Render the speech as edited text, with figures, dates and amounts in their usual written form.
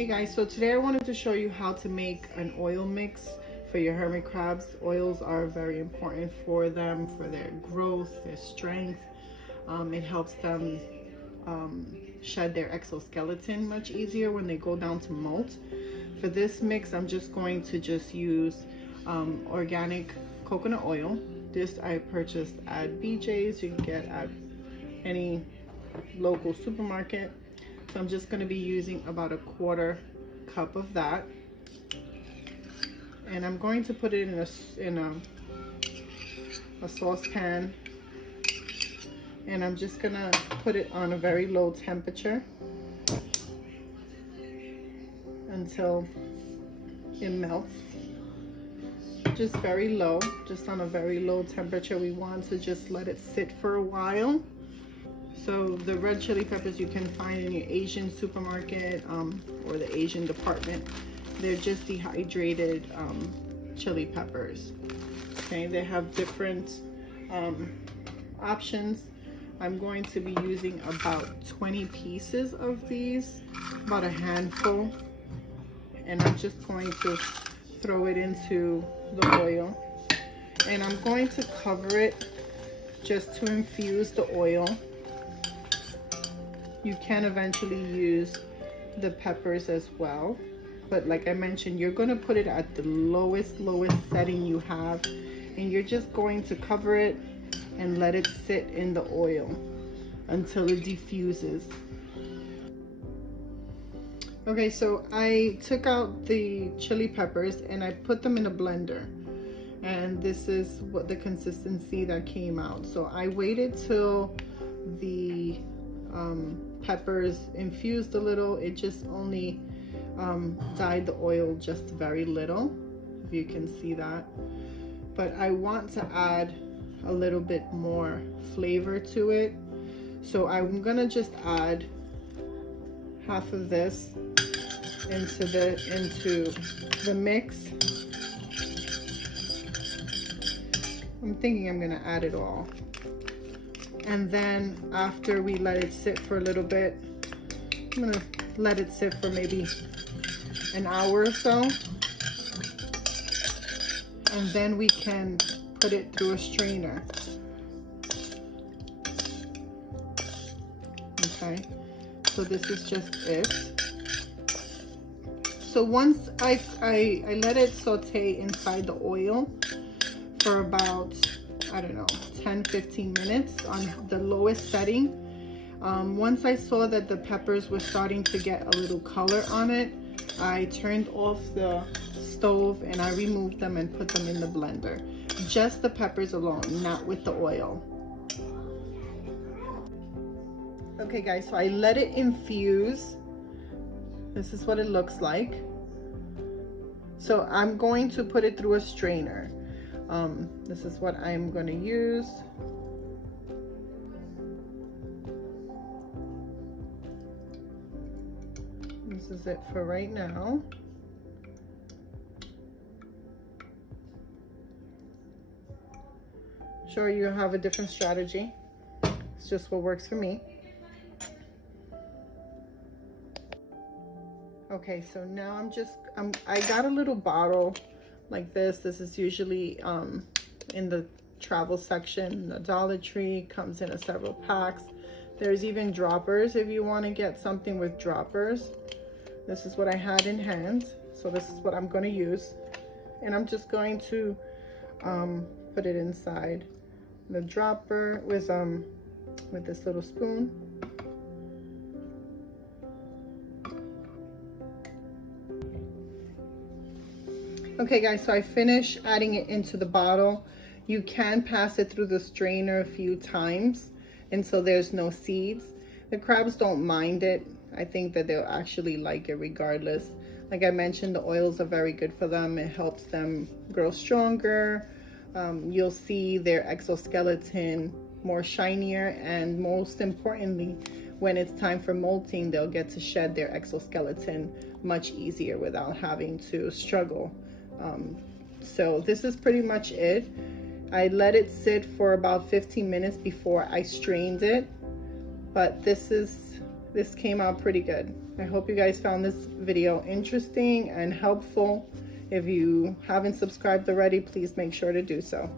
Hey guys, so today I wanted to show you how to make an oil mix for your hermit crabs. Oils are very important for them, for their growth, their strength. It helps them shed their exoskeleton much easier when they go down to molt. For this mix, I'm just going to use organic coconut oil. This I purchased at BJ's. You can get at any local supermarket. So I'm just going to be using about a quarter cup of that, and I'm going to put it in a saucepan, and I'm just going to put it on a very low temperature until it melts. Just very low, just on a very low temperature. We want to just let it sit for a while. So the red chili peppers you can find in your Asian supermarket or the Asian department, they're just dehydrated chili peppers. Okay, they have different options. I'm going to be using about 20 pieces of these, about a handful, and I'm just going to throw it into the oil, and I'm going to cover it just to infuse the oil. You can eventually use the peppers as well, but like I mentioned, you're going to put it at the lowest setting you have, and you're just going to cover it and let it sit in the oil until it diffuses. Okay, so I took out the chili peppers and I put them in a blender, and this is what the consistency that came out. So I waited till the peppers infused a little. It just only dyed the oil just very little, if you can see that. But I want to add a little bit more flavor to it, so I'm gonna just add half of this into the mix. I'm thinking I'm gonna add it all. And then after we let it sit for a little bit, I'm gonna let it sit for maybe an hour or so. And then we can put it through a strainer. Okay, so this is just it. So once I let it saute inside the oil for about, I don't know, 10-15 minutes on the lowest setting. Once I saw that the peppers were starting to get a little color on it, I turned off the stove and I removed them and put them in the blender. Just the peppers alone, not with the oil. Okay guys, so I let it infuse. This is what it looks like. So I'm going to put it through a strainer. This is what I'm going to use. This is it for right now. Sure, you have a different strategy. It's just what works for me. Okay, so now I got a little bottle like this. This is usually in the travel section. The Dollar Tree comes in several packs. There's even droppers if you want to get something with droppers. This is what I had in hand, so this is what I'm going to use, and I'm just going to put it inside the dropper with this little spoon. Okay guys, so I finished adding it into the bottle. You can pass it through the strainer a few times until there's no seeds. The crabs don't mind it. I think that they'll actually like it regardless. Like I mentioned, the oils are very good for them. It helps them grow stronger. You'll see their exoskeleton more shinier, and most importantly, when it's time for molting, they'll get to shed their exoskeleton much easier without having to struggle. So this is pretty much it. I let it sit for about 15 minutes before I strained it, but this is this came out pretty good. I hope you guys found this video interesting and helpful. If you haven't subscribed already, please make sure to do so.